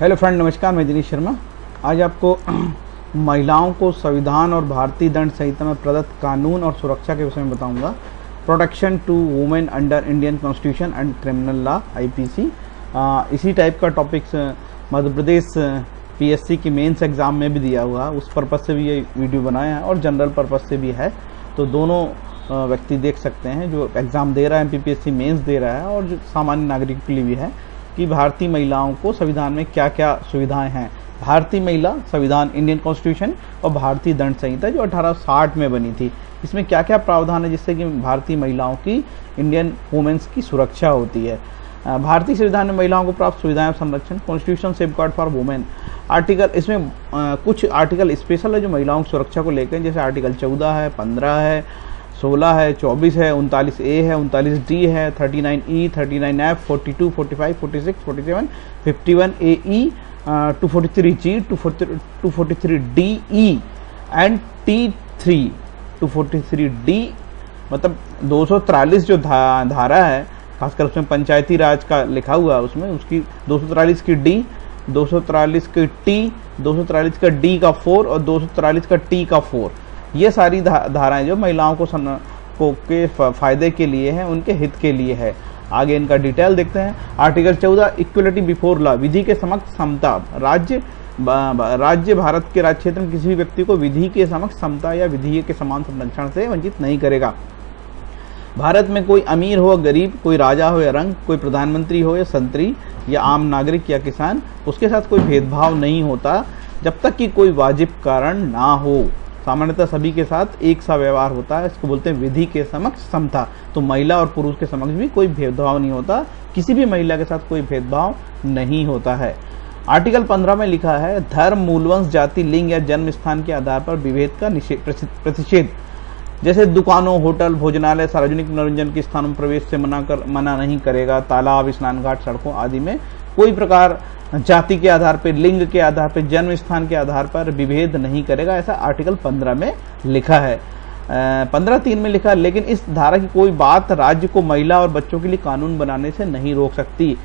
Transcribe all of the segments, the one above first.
Hello friend, नमस्कार। मैं दिनेश शर्मा आज आपको महिलाओं को संविधान और भारतीय दंड संहिता में प्रदत्त कानून और सुरक्षा के विषय में बताऊंगा। Protection to women under Indian constitution and criminal law IPC. इसी टाइप का टॉपिक्स मध्य प्रदेश पीएससी की मेंस एग्ज़ाम में भी दिया हुआ है। उस पर्पज़ से भी ये वीडियो बनाया है और जनरल पर्पज़ से भी है, तो दोनों व्यक्ति देख सकते हैं। जो एग्ज़ाम दे रहा है एमपीपीएससी मेंस दे रहा है और जो सामान्य नागरिक के लिए भी है कि भारतीय महिलाओं को संविधान में क्या क्या सुविधाएं हैं। भारतीय महिला संविधान, इंडियन कॉन्स्टिट्यूशन और भारतीय दंड संहिता जो 1860 में बनी थी, इसमें क्या क्या प्रावधान है जिससे कि भारतीय महिलाओं की, इंडियन वुमेन्स की सुरक्षा होती है। भारतीय संविधान में महिलाओं को प्राप्त सुविधाएं और संरक्षण, constitution safeguard for women article, इसमें कुछ आर्टिकल स्पेशल है जो महिलाओं की सुरक्षा को लेकर, जैसे आर्टिकल 14 है, 15 है, 16 है, 24 है, 39A है, 39D है, 39E, 39F, 42, 45, 46, 47, 51AE, 243G, 243DE and T3। 243D मतलब 243 जो धारा है, खासकर उसमें पंचायती राज का लिखा हुआ है, उसमें उसकी 243 की D, 243 की T, 243 का D का 4 और 243 का T का 4। ये सारी धाराएं जो महिलाओं को के फायदे के लिए हैं, उनके हित के लिए है। आगे इनका डिटेल देखते हैं। आर्टिकल 14 इक्वलिटी बिफोर लॉ, विधि के समक्ष समता। राज्य भारत के राज्य क्षेत्र में किसी भी व्यक्ति को विधि के समक्ष समता या विधि के समान संरक्षण से वंचित नहीं करेगा। भारत में कोई अमीर हो गरीब, कोई राजा हो या रंग, कोई प्रधानमंत्री हो या संतरी या आम नागरिक या किसान, उसके साथ कोई भेदभाव नहीं होता जब तक कि कोई वाजिब कारण ना हो। सामान्यतः सभी के साथ एक सा व्यवहार होता है, इसको बोलते हैं विधि के समक्ष समता। तो महिला और पुरुष के समक्ष भी कोई भेदभाव नहीं होता, किसी भी महिला के साथ कोई भेदभाव नहीं होता है। आर्टिकल 15 में लिखा है, धर्म, मूलवंश, जाति, लिंग या जन्म स्थान के आधार पर विभेद का प्रतिषेध। जैसे दुकानों, होटल, भोजनालय, सार्वजनिक मनोरंजन के स्थानों में प्रवेश से मना नहीं करेगा। तालाब, स्नान घाट, सड़कों आदि में कोई प्रकार जाति के आधार पर, लिंग के आधार पर, जन्म स्थान के आधार पर विभेद नहीं करेगा, ऐसा आर्टिकल 15 में लिखा है। 15(3) में लिखा है, लेकिन इस धारा की कोई बात राज्य को महिला और बच्चों के लिए कानून बनाने से नहीं रोक सकती।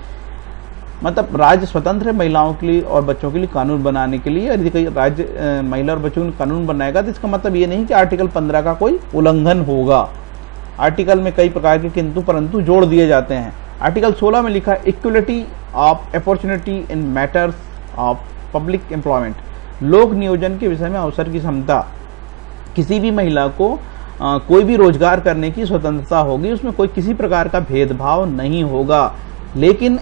मतलब राज्य स्वतंत्र है महिलाओं के लिए और बच्चों के लिए कानून बनाने के लिए। यदि कोई राज्य महिला और बच्चों के लिए कानून बनाएगा तो इसका मतलब ये नहीं कि आर्टिकल 15 का कोई उल्लंघन होगा। आर्टिकल में कई प्रकार के किंतु परंतु जोड़ दिए जाते हैं। आर्टिकल 16 में लिखा है, equality of opportunity in matters of public employment, लोक नियोजन के विषय में अवसर की समता। किसी भी महिला को कोई भी रोजगार करने की स्वतंत्रता होगी, उसमें कोई किसी प्रकार का भेदभाव नहीं होगा। लेकिन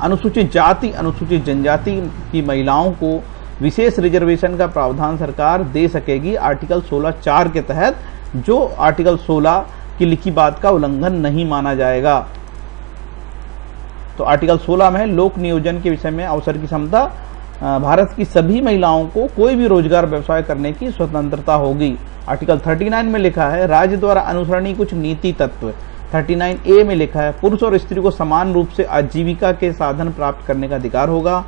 अनुसूचित जाति, अनुसूचित जनजाति की महिलाओं को विशेष रिजर्वेशन का प्रावधान सरकार दे सकेगी आर्टिकल 16(4) के तहत, जो आर्टिकल 16 की लिखी बात का उल्लंघन नहीं माना जाएगा। तो आर्टिकल 16 में लोक नियोजन के विषय में अवसर की समता, भारत की सभी महिलाओं को कोई भी रोजगार व्यवसाय करने की स्वतंत्रता होगी। आर्टिकल 39 में लिखा है, राज्य द्वारा अनुसरणीय कुछ नीति तत्व। 39A में लिखा है, पुरुष और स्त्री को समान रूप से आजीविका के साधन प्राप्त करने का अधिकार होगा।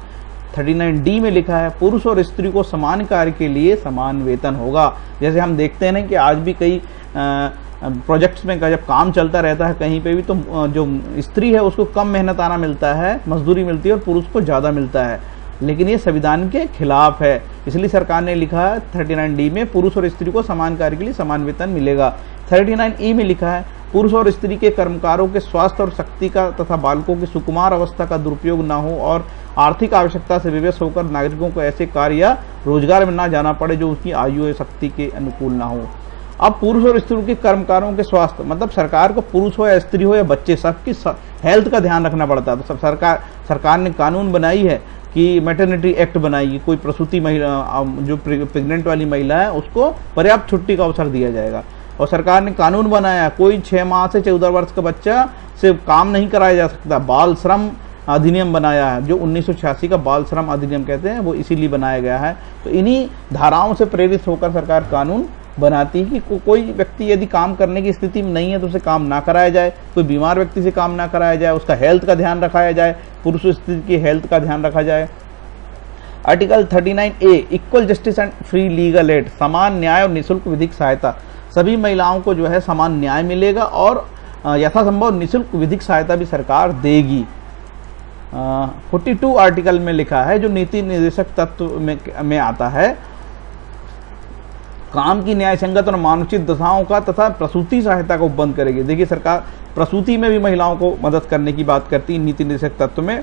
39D में लिखा है, पुरुष और स्त्री को समान कार्य के लिए समान वेतन होगा। जैसे हम देखते हैं ना कि आज भी कई प्रोजेक्ट्स में जब काम चलता रहता है कहीं पे भी, तो जो स्त्री है उसको कम मेहनताना मिलता है, मजदूरी मिलती है, और पुरुष को ज़्यादा मिलता है। लेकिन ये संविधान के खिलाफ है, इसलिए सरकार ने लिखा है 39D में, पुरुष और स्त्री को समान कार्य के लिए समान वेतन मिलेगा। 39E में लिखा है, पुरुष और स्त्री के कर्मकारों के स्वास्थ्य और शक्ति का तथा बालकों की सुकुमार अवस्था का दुरुपयोग न हो और आर्थिक आवश्यकता से विवश होकर नागरिकों को ऐसे कार्य या रोजगार में न जाना पड़े जो उसकी आयु या शक्ति के अनुकूल न हो। अब पुरुष और स्त्री के कर्मकारों के स्वास्थ्य, मतलब सरकार को पुरुष हो या स्त्री हो या बच्चे, सबकी हेल्थ का ध्यान रखना पड़ता है। तो सब सरकार ने कानून बनाई है कि मैटरनिटी एक्ट बनाई, कोई प्रसूति महिला, जो प्रेग्नेंट वाली महिला है उसको पर्याप्त छुट्टी का अवसर दिया जाएगा। और सरकार ने कानून बनाया, कोई 6 माह से 14 वर्ष का बच्चा से काम नहीं कराया जा सकता। बाल श्रम अधिनियम बनाया है, जो 1986 का बाल श्रम अधिनियम कहते हैं, वो इसीलिए बनाया गया है। तो इन्हीं धाराओं से प्रेरित होकर सरकार कानून बनाती है कि कोई व्यक्ति यदि काम करने की स्थिति में नहीं है तो उसे काम ना कराया जाए, कोई बीमार व्यक्ति से काम ना कराया जाए, उसका हेल्थ का ध्यान रखाया जाए, पुरुष स्त्री की हेल्थ का ध्यान रखा जाए। Article 39A, equal justice and free legal aid, समान न्याय और निःशुल्क विधिक सहायता। सभी महिलाओं को जो है समान न्याय मिलेगा और यथासंभव निःशुल्क विधिक सहायता भी सरकार देगी। 42 आर्टिकल में लिखा है, जो नीति निर्देशक तत्व में आता है, काम की न्याय संगत और मानोचित दशाओं का तथा प्रसूति सहायता को बंद करेगी। देखिए, सरकार प्रसूति में भी महिलाओं को मदद करने की बात करती है नीति निर्देशक तत्व में।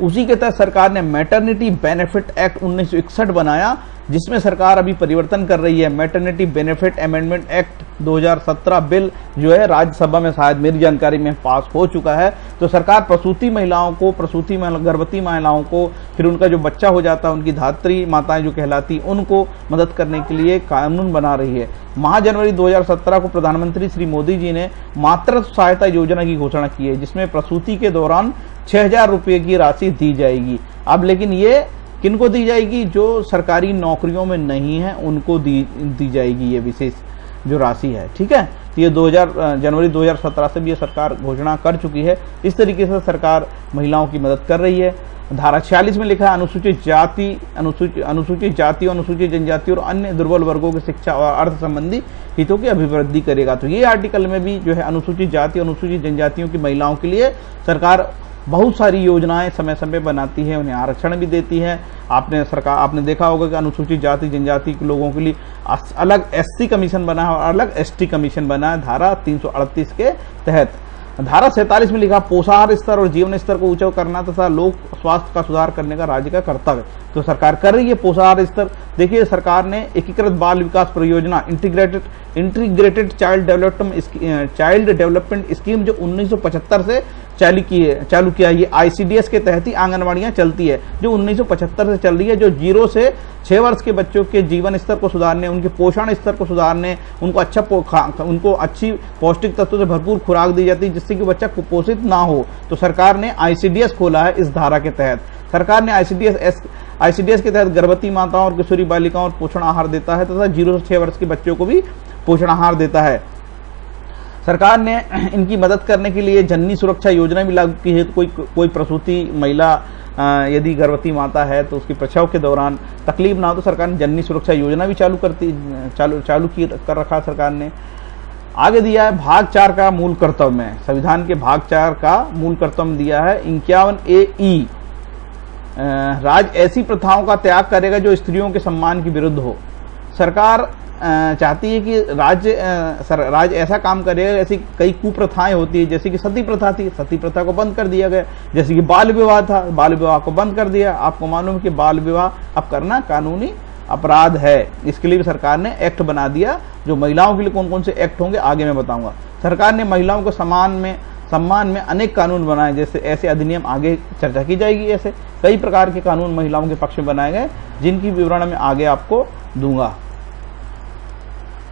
उसी के तहत सरकार ने मैटरनिटी बेनिफिट एक्ट 1961 बनाया, जिसमें सरकार अभी परिवर्तन कर रही है। Maternity benefit amendment act 2017 bill जो है राज्यसभा में शायद मेरी जानकारी में पास हो चुका है। तो सरकार प्रसूति महिलाओं को, गर्भवती महिलाओं को, फिर उनका जो बच्चा हो जाता है, उनकी धात्री माताएं जो कहलाती, उनको मदद करने के लिए कानून बना रही है। माह जनवरी 2017 को प्रधानमंत्री श्री मोदी जी ने मातृत्व सहायता योजना की घोषणा की है, जिसमें प्रसूति के दौरान 6,000 रुपये की राशि दी जाएगी। अब लेकिन ये किनको दी जाएगी? जो सरकारी नौकरियों में नहीं है उनको दी जाएगी ये विशेष जो राशि है। ठीक है, तो ये जनवरी 2017 से भी ये सरकार घोषणा कर चुकी है। इस तरीके से सरकार महिलाओं की मदद कर रही है। धारा 46 में लिखा है, अनुसूचित जाति, अनुसूचित जनजाति और अन्य दुर्बल वर्गों की शिक्षा और अर्थ संबंधी हितों की अभिवृद्धि करेगा। तो ये आर्टिकल में भी जो है अनुसूचित जाति, अनुसूचित जनजातियों की महिलाओं के लिए सरकार बहुत सारी योजनाएं समय समय बनाती है, उन्हें आरक्षण भी देती है। आपने देखा होगा कि अनुसूचित जाति जनजाति के लोगों के लिए अलग SC कमीशन बना है और अलग ST कमीशन बना है धारा 338 के तहत। धारा 47 में लिखा, पोषाहार स्तर और जीवन स्तर को ऊंचा करना तथा लोक स्वास्थ्य का सुधार करने का राज्य का कर्तव्य। तो सरकार कर रही है पोषाहार स्तर। देखिए, सरकार ने एकीकृत बाल विकास परियोजना इंटीग्रेटेड चाइल्ड डेवलपमेंट स्कीम जो 1975 से चालू किया है। ये ICDS के तहत ही आंगनवाड़ियां चलती है, जो 1975 से चल रही है, जो 0 से 6 वर्ष के बच्चों के जीवन स्तर को सुधारने, उनके पोषण स्तर को सुधारने, उनको अच्छी पौष्टिक तत्वों से भरपूर खुराक दी जाती है, जिससे कि बच्चा कुपोषित ना हो। तो सरकार ने ICDS खोला है। इस धारा के तहत सरकार ने ICDS के तहत गर्भवती माताओं और किशोरी बालिकाओं को पोषण आहार देता है तथा 0 से 6 वर्ष के बच्चों को भी पोषण आहार देता है। सरकार ने इनकी मदद करने के लिए जननी सुरक्षा योजना भी लागू की है। तो कोई प्रसूति महिला यदि गर्भवती माता है तो उसकी प्रसव के दौरान तकलीफ ना हो, तो सरकार ने जननी सुरक्षा योजना भी चालू कर रखा सरकार ने। आगे दिया है भाग 4 का मूल कर्तव्य में, संविधान के भाग 4 का मूल कर्तव्य दिया है 51A(e) राज्य ऐसी प्रथाओं का त्याग करेगा जो स्त्रियों के सम्मान के विरुद्ध हो। सरकार चाहती है कि राज्य ऐसा काम करेगा, ऐसी कई कुप्रथाएं होती है, जैसे कि सती प्रथा थी, सती प्रथा को बंद कर दिया गया। जैसे कि बाल विवाह था, बाल विवाह को बंद कर दिया। आपको मालूम है कि बाल विवाह अब करना कानूनी अपराध है। इसके लिए भी सरकार ने एक्ट बना दिया। जो महिलाओं के लिए कौन कौन से एक्ट होंगे आगे मैं बताऊंगा। सरकार ने महिलाओं को सम्मान में अनेक कानून बनाए, जैसे ऐसे अधिनियम आगे चर्चा की जाएगी। ऐसे कई प्रकार के कानून महिलाओं के पक्ष में बनाए गए, जिनकी विवरण मैं आगे आपको दूंगा।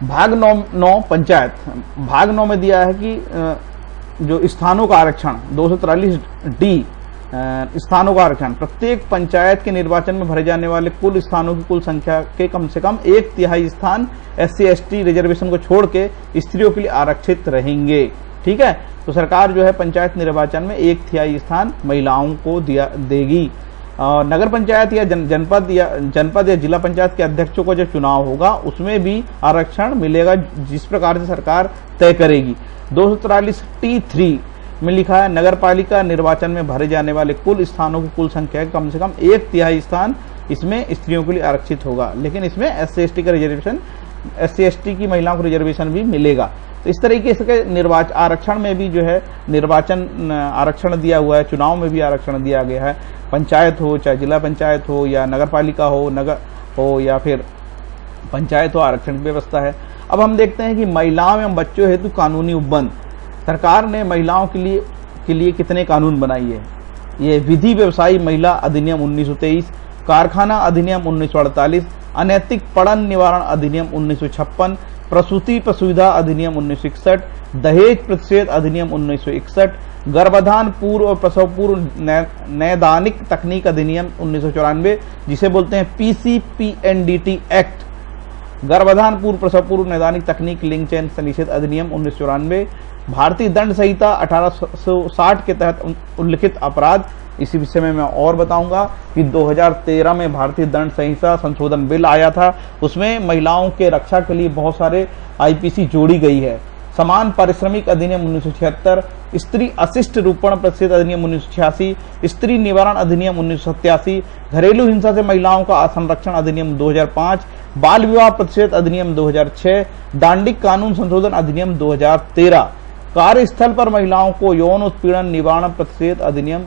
भाग 9 पंचायत, भाग 9 में दिया है कि जो स्थानों का आरक्षण 243D स्थानों का आरक्षण, प्रत्येक पंचायत के निर्वाचन में भरे जाने वाले कुल स्थानों की कुल संख्या के कम से कम 1/3 स्थान SC/ST रिजर्वेशन को छोड़ के स्त्रियों के लिए आरक्षित रहेंगे। ठीक है, तो सरकार जो है पंचायत निर्वाचन में 1/3 स्थान महिलाओं को देगी। और नगर पंचायत या जनपद या जिला पंचायत के अध्यक्षों का जो चुनाव होगा उसमें भी आरक्षण मिलेगा, जिस प्रकार से सरकार तय करेगी। 243T(3) में लिखा है, नगर पालिका निर्वाचन में भरे जाने वाले कुल स्थानों की कुल संख्या कम से कम 1/3 स्थान इसमें स्त्रियों के लिए आरक्षित होगा, लेकिन इसमें SC/ST का रिजर्वेशन, SC/ST की महिलाओं को रिजर्वेशन भी मिलेगा। तो इस तरीके से आरक्षण में भी जो है निर्वाचन आरक्षण दिया हुआ है, चुनाव में भी आरक्षण दिया गया है। पंचायत हो, चाहे जिला पंचायत हो या नगर पालिका हो या फिर पंचायत हो, आरक्षण की व्यवस्था है। अब हम देखते हैं कि महिलाओं एवं बच्चों हेतु कानूनी उपबंध, सरकार ने महिलाओं के लिए कितने कानून बनाई है। ये विधि व्यवसायी महिला अधिनियम 1923, कारखाना अधिनियम 1948, अनैतिक पड़न निवारण अधिनियम 1956, प्रसूति प्रसुविधा अधिनियम 1961, दहेज प्रतिषेध अधिनियम 1961, गर्भाधान पूर्व और प्रसव पूर्व नैदानिक तकनीक अधिनियम 1994, जिसे बोलते हैं PCPNDT एक्ट, गर्भाधान पूर्व प्रसव पूर्व नैदानिक तकनीक लिंग चयन निषेध अधिनियम 1994, भारतीय दंड संहिता 1860 के तहत उल्लिखित अपराध। इसी विषय में मैं और बताऊंगा कि 2013 में भारतीय दंड संहिता संशोधन बिल आया था, उसमें महिलाओं के रक्षा के लिए बहुत सारे IPC जोड़ी गई है। समान पारिश्रमिक अधिनियम 1976, स्त्री अशिष्ट रूपण प्रतिषेध अधिनियम 1986, स्त्री निवारण अधिनियम 1987, घरेलू हिंसा से महिलाओं का संरक्षण अधिनियम 2005, बाल विवाह प्रतिषेध अधिनियम 2006, दांडिक कानून संशोधन अधिनियम 2013, कार्यस्थल पर महिलाओं को यौन उत्पीड़न निवारण प्रतिषेध अधिनियम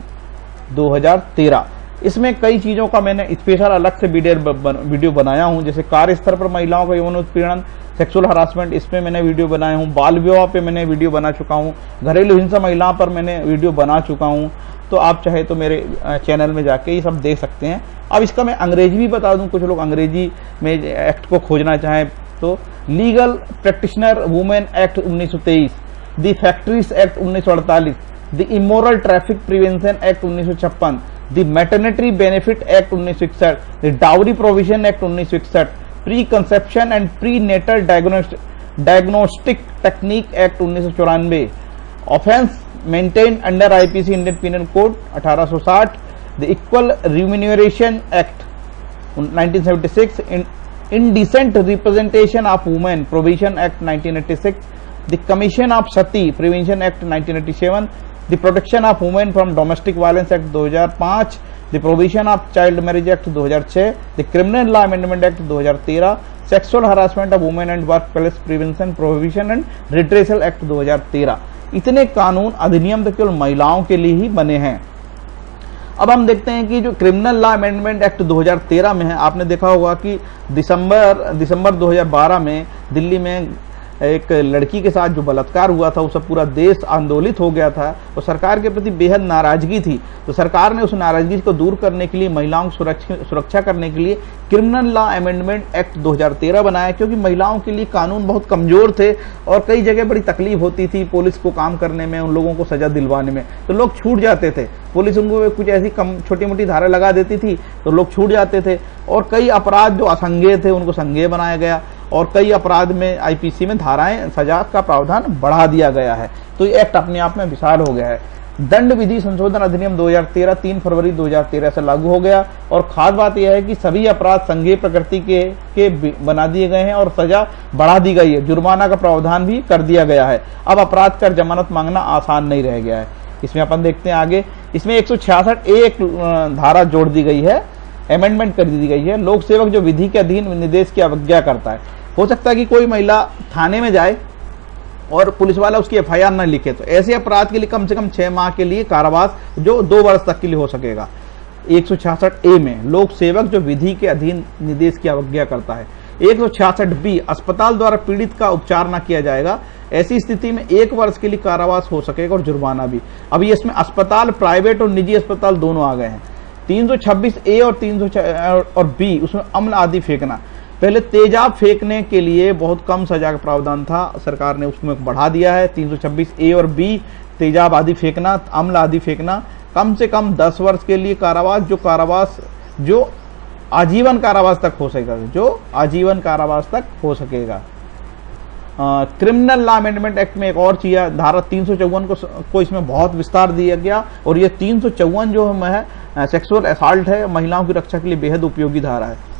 2013। इसमें कई चीजों का मैंने स्पेशल अलग से वीडियो बनाया हूं, जैसे कार्यस्थल पर महिलाओं का यौन उत्पीड़न, सेक्सुअल हरासमेंट, इस पे मैंने वीडियो बनाया हूं, बाल विवाह पे मैंने वीडियो बना चुका हूं, घरेलू हिंसा महिलाओं पर मैंने वीडियो बना चुका हूं। तो आप चाहे तो मेरे चैनल में जाके ये सब देख सकते हैं। अब इसका मैं अंग्रेजी भी बता दूं, कुछ लोग अंग्रेजी में एक्ट को खोजना चाहें तो legal practitioner women act 1923, the factories act 1948, the immoral traffic prevention act 1956, the maternity benefit act 1961, the dowry provision act 1961, pre conception and pre natal diagnostic technique act 1994, offence maintain under IPC Indian penal code 1860, the equal remuneration act 1976, indecent representation of women provision act 1986, the commission of sati prevention act 1987, the protection of women from domestic violence act 2005, the provision of child marriage act 2006, the criminal law amendment act 2013, sexual harassment of women and work place prevention prohibition and redressal act 2013। इतने कानून अधिनियम तो केवल महिलाओं के लिए ही बने हैं। अब हम देखते हैं कि जो क्रिमिनल लॉ अमेंडमेंट एक्ट 2013 में है, आपने देखा होगा कि दिसंबर 2012 में दिल्ली में एक लड़की के साथ जो बलात्कार हुआ था, उससे पूरा देश आंदोलित हो गया था और सरकार के प्रति बेहद नाराजगी थी। तो सरकार ने उस नाराजगी को दूर करने के लिए, महिलाओं की सुरक्षा करने के लिए क्रिमिनल लॉ अमेंडमेंट एक्ट 2013 बनाया, क्योंकि महिलाओं के लिए कानून बहुत कमजोर थे और कई जगह बड़ी तकलीफ होती थी पुलिस को काम करने में, उन लोगों को सजा दिलवाने में, तो लोग छूट जाते थे। पुलिस उनको कुछ ऐसी छोटी मोटी धारा लगा देती थी तो लोग छूट जाते थे, और कई अपराध जो असंज्ञेय थे उनको संज्ञेय बनाया गया, और कई अपराध में आईपीसी में धाराएं सजा का प्रावधान बढ़ा दिया गया है। तो ये एक्ट अपने आप में विशाल हो गया है। दंड विधि संशोधन अधिनियम 2013 3 फरवरी 2013 से लागू हो गया, और खास बात यह है कि सभी अपराध संज्ञेय प्रकृति के बना दिए गए हैं और सजा बढ़ा दी गई है, जुर्माना का प्रावधान भी कर दिया गया है। अब अपराध कर जमानत मांगना आसान नहीं रह गया है। इसमें अपन देखते हैं आगे, इसमें 166 एक धारा जोड़ दी गई है, अमेंडमेंट कर दी गई है। लोक सेवक जो विधि के अधीन निर्देश की अवज्ञा करता है, हो सकता है कि कोई महिला थाने में जाए और पुलिस वाला उसकी एफआईआर न लिखे, तो ऐसे अपराध के लिए कम से कम 6 माह के लिए कारावास जो 2 वर्ष तक के लिए हो सकेगा। 166A में लोक सेवक जो विधि के अधीन निर्देश की अवज्ञा करता है। 166B अस्पताल द्वारा पीड़ित का उपचार न किया जाएगा, ऐसी स्थिति में 1 वर्ष के लिए कारावास हो सकेगा और जुर्माना भी। अब ये इसमें अस्पताल, प्राइवेट और निजी अस्पताल दोनों आ गए हैं। 326A और 300B उसमें अम्ल आदि फेंकना। पहले तेजाब फेंकने के लिए बहुत कम सजा का प्रावधान था, सरकार ने उसमें बढ़ा दिया है। 326A और B तेजाब आदि फेंकना, अम्ल आदि फेंकना, कम से कम 10 वर्ष के लिए कारावास जो आजीवन कारावास तक हो सकेगा, जो आजीवन कारावास तक हो सकेगा। क्रिमिनल लॉ अमेंडमेंट एक्ट में एक और चीज, धारा 354 को इसमें बहुत विस्तार दिया गया, और ये 354 जो है सेक्सुअल असॉल्ट है, महिलाओं की रक्षा के लिए बेहद उपयोगी धारा है।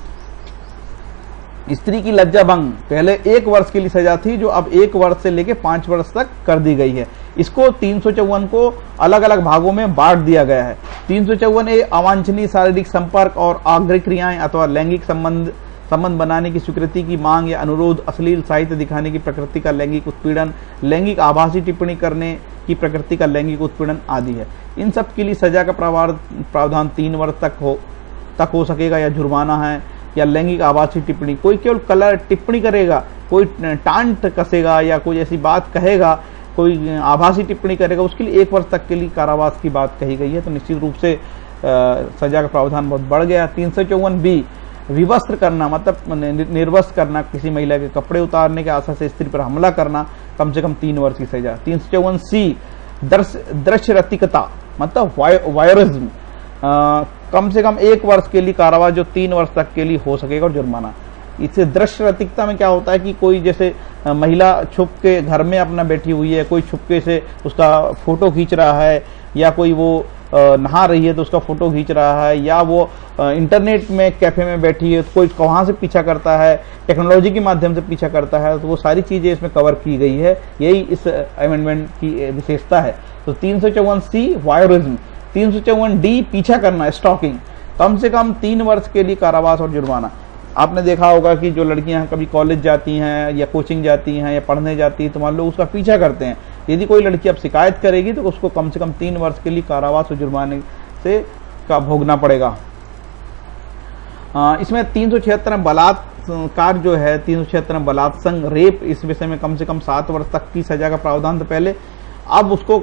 स्त्री की लज्जा भंग पहले 1 वर्ष के लिए सजा थी, जो अब 1 वर्ष से लेकर 5 वर्ष तक कर दी गई है। इसको 354 को अलग अलग भागों में बांट दिया गया है। 354A अवांछनीय शारीरिक संपर्क और आग्रह क्रियाएं अथवा लैंगिक संबंध बनाने की स्वीकृति की मांग या अनुरोध, अश्लील साहित्य दिखाने की प्रकृति का लैंगिक उत्पीड़न, लैंगिक आभासी टिप्पणी करने की प्रकृति का लैंगिक उत्पीड़न आदि है। इन सब के लिए सजा का प्रावधान 3 वर्ष तक हो सकेगा या जुर्माना है, या लैंगिक आभासी टिप्पणी, कोई केवल कलर टिप्पणी करेगा, कोई टांट कसेगा या कोई ऐसी बात कहेगा, कोई आभासी टिप्पणी करेगा, उसके लिए 1 वर्ष तक के लिए कारावास की बात कही गई है। तो निश्चित रूप से सजा का प्रावधान बहुत बढ़ गया। 354B विवस्त्र करना, मतलब निर्वस्त्र करना, किसी महिला के कपड़े उतारने के आशा से स्त्री पर हमला करना, कम से कम 3 वर्ष की सजा। 354C दृश्य रतिकता, मतलब वायरिज्म, कम से कम 1 वर्ष के लिए कारावास जो 3 वर्ष तक के लिए हो सकेगा और जुर्माना। इससे दृश्य रतिकता में क्या होता है कि कोई जैसे महिला छुप के घर में अपना बैठी हुई है, कोई छुपके से उसका फोटो खींच रहा है, या कोई वो नहा रही है तो उसका फोटो खींच रहा है, या वो इंटरनेट में कैफे में बैठी है तो कोई वहां से पीछा करता है, टेक्नोलॉजी के माध्यम से पीछा करता है, तो वो सारी चीजें इसमें कवर की गई है। यही इस अमेंडमेंट की विशेषता है। तो 354C वायरिज्म, 354D पीछा करना, स्टॉकिंग, कम से कम 3 वर्ष के लिए कारावास और जुर्माना। आपने देखा होगा कि जो लड़कियां कभी कॉलेज जाती हैं या कोचिंग जाती हैं या पढ़ने जाती हैं तो मान लो उसका पीछा करते हैं, यदि कोई लड़की अब शिकायत करेगी तो उसको कम से कम 3 वर्ष के लिए कारावास और जुर्माने से का भोगना पड़ेगा। इसमें 376 में बलात्कार जो है, 376 में बलात्संग, रेप, इस विषय में कम से कम 7 वर्ष तक की सजा का प्रावधान था पहले। अब उसको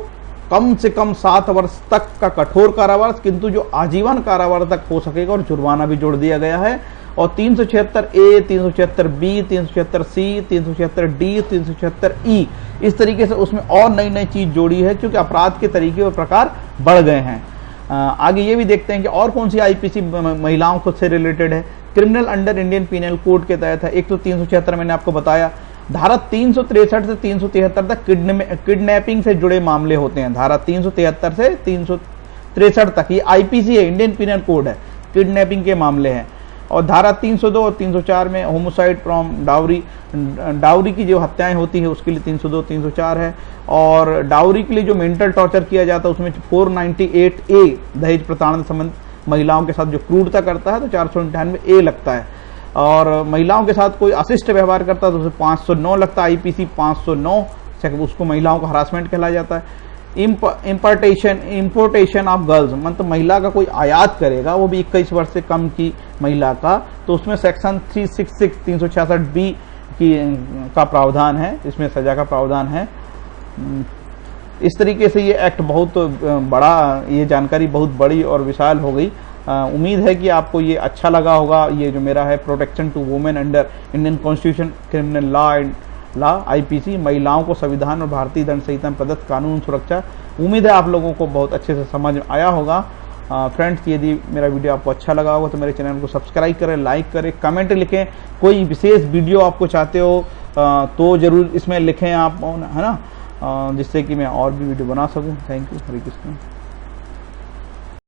कम से कम 7 वर्ष तक का कठोर कारावास, किंतु जो आजीवन कारावास तक हो सकेगा, और जुर्माना भी जोड़ दिया गया है। और 376A, 376B, 376C, 376D, 376E, इस तरीके से उसमें और नई नई चीज जोड़ी है, क्योंकि अपराध के तरीके और प्रकार बढ़ गए हैं। आगे ये भी देखते हैं कि और कौन सी आईपीसी महिलाओं को से रिलेटेड है। Criminal under Indian penal code के तहत है। एक तो 376 मैंने आपको बताया, धारा 363 से 373 तक किडनैपिंग से जुड़े मामले होते हैं। धारा 373 से 363 तक ये आईपीसी है, इंडियन पीनल कोड है, किडनैपिंग के मामले हैं। और धारा 302 और 304 में होमोसाइड फ्रॉम डाउरी, डाउरी की जो हत्याएं होती है उसके लिए 302 304 है। और डाउरी के लिए जो मेंटल टॉर्चर किया जाता है उसमें 498A, दहेज प्रताड़ना संबंध महिलाओं के साथ जो क्रूरता करता है तो 498A लगता है। और महिलाओं के साथ कोई अशिष्ट व्यवहार करता है तो उसे 509 लगता है, आईपीसी 509, उसको महिलाओं का हरासमेंट कहलाया जाता है। इंपोर्टेशन ऑफ गर्ल्स, मतलब महिला का कोई आयात करेगा, वो भी 21 वर्ष से कम की महिला का, तो उसमें सेक्शन 366 366B की का प्रावधान है, इसमें सजा का प्रावधान है। इस तरीके से ये एक्ट बहुत बड़ा, ये जानकारी बहुत बड़ी और विशाल हो गई। उम्मीद है कि आपको ये अच्छा लगा होगा। ये जो मेरा है protection to women under Indian constitution criminal law and IPC, महिलाओं को संविधान और भारतीय दंड संहिता में प्रदत्त कानून सुरक्षा। उम्मीद है आप लोगों को बहुत अच्छे से समझ आया होगा। फ्रेंड्स, यदि मेरा वीडियो आपको अच्छा लगा होगा तो मेरे चैनल को सब्सक्राइब करें, लाइक करें, कमेंट लिखें। कोई विशेष वीडियो आपको चाहते हो तो जरूर इसमें लिखें आप, है ना, जिससे कि मैं और भी वीडियो बना सकूं। Thank you. हरे कृष्ण।